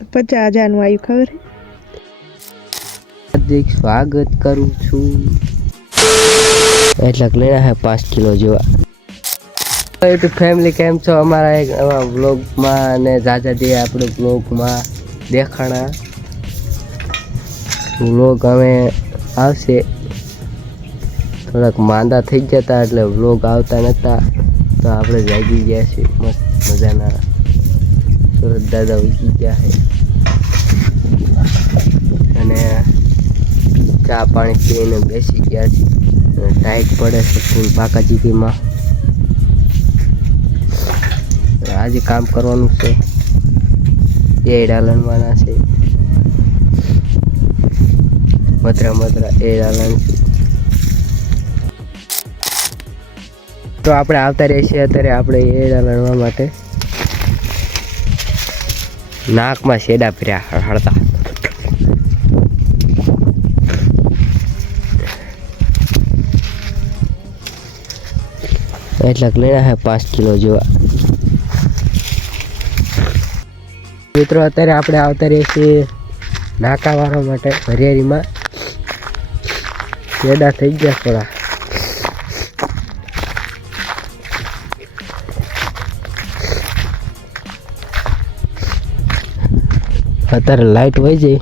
50,000 નું આવ્યું ખબર હાર્દિક સ્વાગત કરું છું. એટલા લેણા હે 5 કિલો જેવા. યુટ્યુબ ફેમિલી કેમ છો? અમારા એક નવા વ્લોગમાં અને જાજા દે આપણે વ્લોગમાં દેખાણા વ્લોગ અમે આવશે. થોડાક માંદા થઈ ગયા હતા એટલે વ્લોગ આવતા નહોતા, તો આપણે જાગી ગયા છીએ મસ્ત મજાના. સુરત દાદા ઉગી ગયા છે અને ચા પાણી પીને બેસી ગયા છે. ટાઈટ પડે છે ફૂલ પાકાજીમાં. આજે કામ કરવાનું છે, એડા લણવાના છે, મધરા એડા લણશું. તો આપણે આવતા રહીએ છીએ અત્યારે આપણે એડા લણવા માટે. નાકમાં શેડા ફર્યા હળતા. એટલા લેણા હે 5 કિલો જેવા. મિત્રો અત્યારે આપણે આવતા રહીએ છીએ નાકા વાળવા માટે હરિયાળીમાં. શેડા થઈ ગયા થોડા. અત્યારે લાઈટ વહી જાય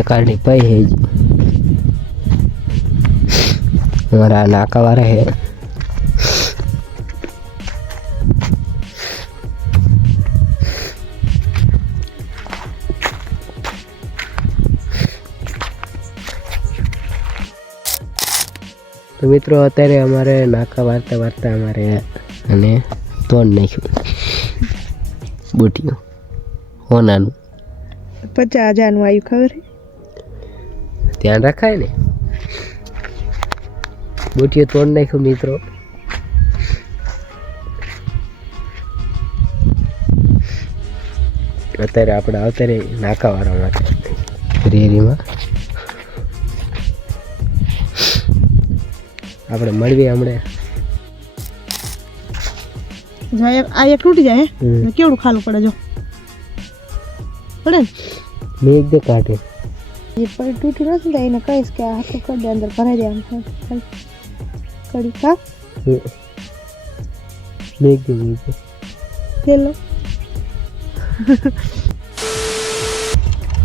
એકાડની પઈ હે જ અમારા નાકા વાળા હે. તો મિત્રો અત્યારે અમારે નાકા વારતા અમારે અને તોડ નાખ્યું બુટીઓ હોનાનું. 50,000 નું આવ્યું ખબર ધ્યાન રખાય ને. બુટીઓ તોડ નાખ્યું મિત્રો. અત્યારે આપણે અત્યારે નાકા વાળવા માટે રેરીમાં આપણે મળીએ હમણાં. આ એક તૂટી જાય ને કેવડું ખાલું પડે જો પડે ને મેઘ દે કાઢે એ પર તૂટી નથી જાય એને કહીશ કે આ હાથું કરી દે અંદર ભરાઈ દે આમ કડી કા મેઘ દે લો.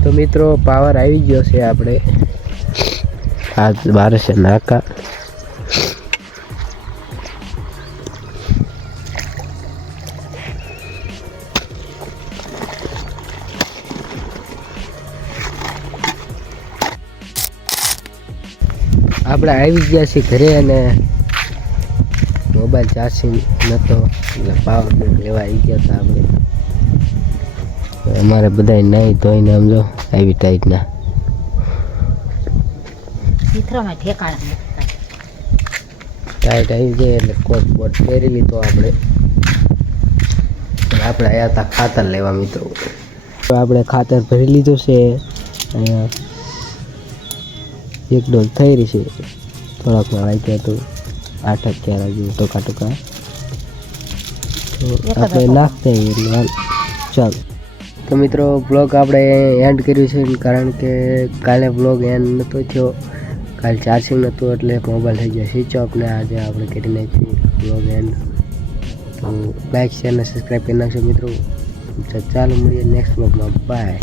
તો મિત્રો પાવર આવી ગયો છે. આપણે આ 12 છે નાકા. આપણે આવી ગયા છીએ ઘરે અને મોબાઈલ ચાર્જિંગ નહોતો એટલે પાવર બેંક લેવા આવી ગયા હતા આપણે. અમારે બધા નહીં ધોઈને સમજો આવી ટાઈટના ટાઈટ આવી જાય એટલે કોટ બોટ પહેરી લીધો આપણે. આપણે આવ્યા હતા ખાતર લેવા મિત્રો. આપણે ખાતર ભરી લીધું છે. અહીંયા એક ડોલ થઈ રહી છે. થોડાકમાં આવી ગયા તો 8-11 જેવું ટોકા તો આપણે નાખતા એટલે ચાલો. તો મિત્રો બ્લોગ આપણે એન્ડ કર્યું છે કારણ કે કાલે બ્લોગ એન્ડ નહોતો થયો. કાલે ચાર્જિંગ નહોતું એટલે મોબાઈલ થઈ ગયો સ્વિચ ઓફ ને આજે આપણે કરી નાખ્યું બ્લોગ એન્ડ. તો લાઈક શેર અને સબસ્ક્રાઈબ કરી નાખશો મિત્રો. ચાલો મળીએ નેક્સ્ટ બ્લોગમાં. બાય.